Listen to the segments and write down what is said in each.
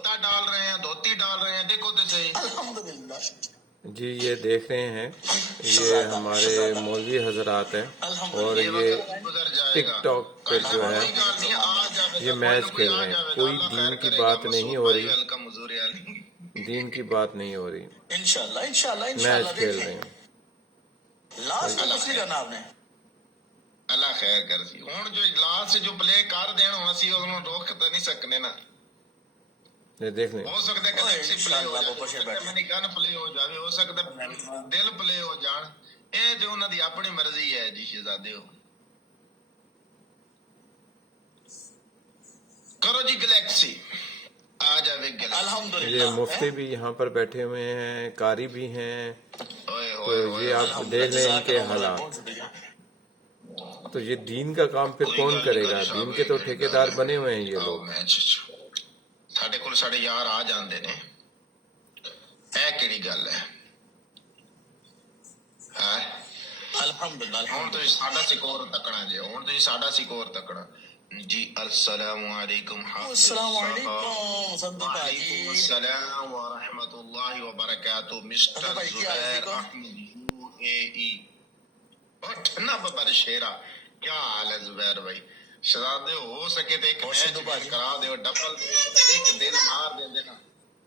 دھوتا ڈال رہے ہیں, دھوتی ڈال رہے ہیں, دیکھو تو صحیح. الحمدللہ. جی یہ دیکھ رہے ہیں, یہ ہمارے مولوی حضرات ہیں اور یہ ٹک ٹاک پہ جو ہے یہ میچ کھیل رہے ہیں. کوئی دین کی بات نہیں ہو رہی, دین کی بات نہیں ہو رہی, انشاءاللہ انشاءاللہ میچ انشاءاللہ. کھیل رہے ہیں. لاسٹ میں کچھ نہیں کرنا آپ نے. اللہ خیر کر سی. ہوں جو اجلاس جو پلے کر دین ہوں اسی انہوں روک تو نہیں سکنے نا. یہ دیکھ لیں, ہو سکتا ہے کہ ٹیکسی پلے ہو جائے, منی گن پلے ہو جائے, ہو سکتا ہے دل پلے ہو جان. اے جو انہوں دی اپنی مرضی ہے جی شہزادے ہو. کرو جی گلیکسی آ جاوے یہ الحمدللہ. مفتی بھی یہاں پر بیٹھے ہوئے ہیں, قاری بھی ہیں, اوئے تو ہوئے ہوئے یہ آپ دیکھ لیں ان کے حالات. تو یہ دین کا کام پھر کون کرے گا؟ دین کے تو ٹھیکیدار بنے ہوئے ہیں یہ لوگ. ساڈے کول ساڈے یار آ جاندے نے, اے کیڑی گل ہے؟ ہاں الحمدللہ ہوں الحمدللہ. تو ساڈا سکور تکنا جی, ہوں تو ساڈا سکور تکنا جی. السلام علیکم السلام علیکم صدق وعلیکم جی. السلام ورحمۃ اللہ وبرکاتہ. مسٹر بھائی کیا حال ہے؟ زبیر احمد UAE. اٹھنا ببر شیرا, کیا حال ہے زبیر بھائی؟ شہزادے ہو سکے تو ایک میچ کرا دے, ڈبل ایک دل مار دے دینا,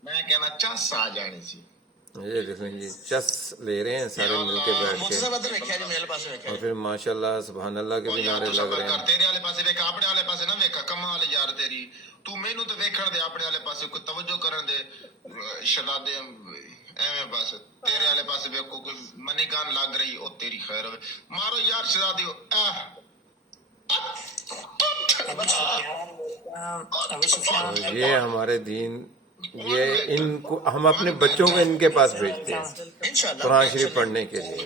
میں کہنا چس آ جانی سی. یہ دیکھیں جی چس لے رہے ہیں سارے مل کے بیٹھ کے, مجھے سب ادھر رکھا جی, میرے پاس رکھا اور جی. پھر ماشاءاللہ سبحان اللہ کے بھی نعرے لگ رہے ہیں. تیرے والے پاسے ویکھا, اپنے والے پاسے نہ ویکھا. کمال یار تیری, تو مینوں تو ویکھن دے, اپنے والے پاسے کوئی توجہ کرن دے. شہزادے ایویں بس تیرے والے پاسے ویکھو, کوئی منی گان لگ رہی, او تیری خیر ہوے. مارو یار شہزادی اور یہ ہمارے دین, یہ ان کو ہم اپنے بچوں کو ان کے پاس بھیجتے ہیں انشاءاللہ قرآن شریف پڑھنے کے لیے.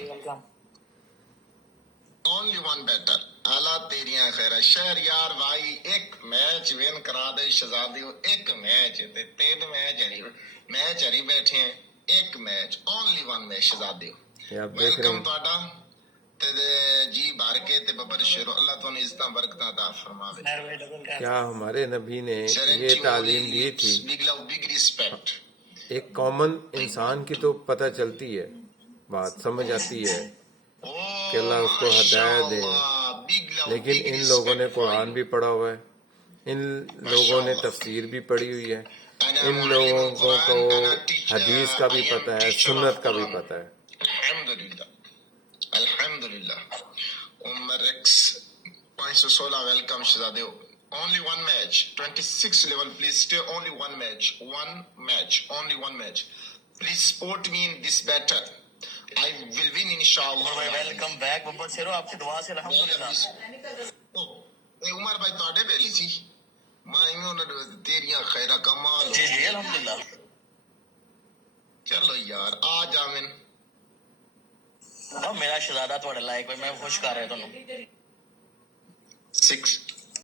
Only one better. اللہ تیریاں خیر. شہر یار بھائی ایک میچ ون کرا دے شہزادی, ایک میچ تے 3 میچ ہری بیٹھے ہیں, ایک میچ, اونلی ون میچ شہزادی. یہ آپ دیکھ رہے ویلکم ہیں. تہاڈا تے جی بھر کے تے ببر شیرو, اللہ تانوں عزتاں برکتاں عطا فرماوے. کیا ہمارے نبی نے یہ سرنچی تعلیم دی تھی. بگ لو بگ ریسپیکٹ. ایک کامن انسان کی تو پتہ چلتی ہے, بات سمجھ آتی ہے کہ اللہ اس کو ہدایت دے, لیکن ان لوگوں نے قرآن بھی پڑھا ہوا ہے, ان لوگوں نے تفسیر بھی پڑھی ہوئی ہے, ان لوگوں کو حدیث کا بھی پتہ ہے, سنت کا بھی پتہ ہے. الحمدللہ الحمدللہ. عمر ایکس 516 ویلکم شہزادے. Only one match, 26 level. Please stay. Only one match. Only one match. Please support me in this battle. I will win inshallah. Welcome back ببر شیرو, آپ کی دعا سے الحمدللہ. اے عمر بھائی تواڈے ویلی سی, میں تیریاں خیرہ کمال. جی جی الحمدللہ. چلو یار آ جاویں. میرا شہزادہ تھوڑے لائق, میں خوش کر رہا تھانوں. 6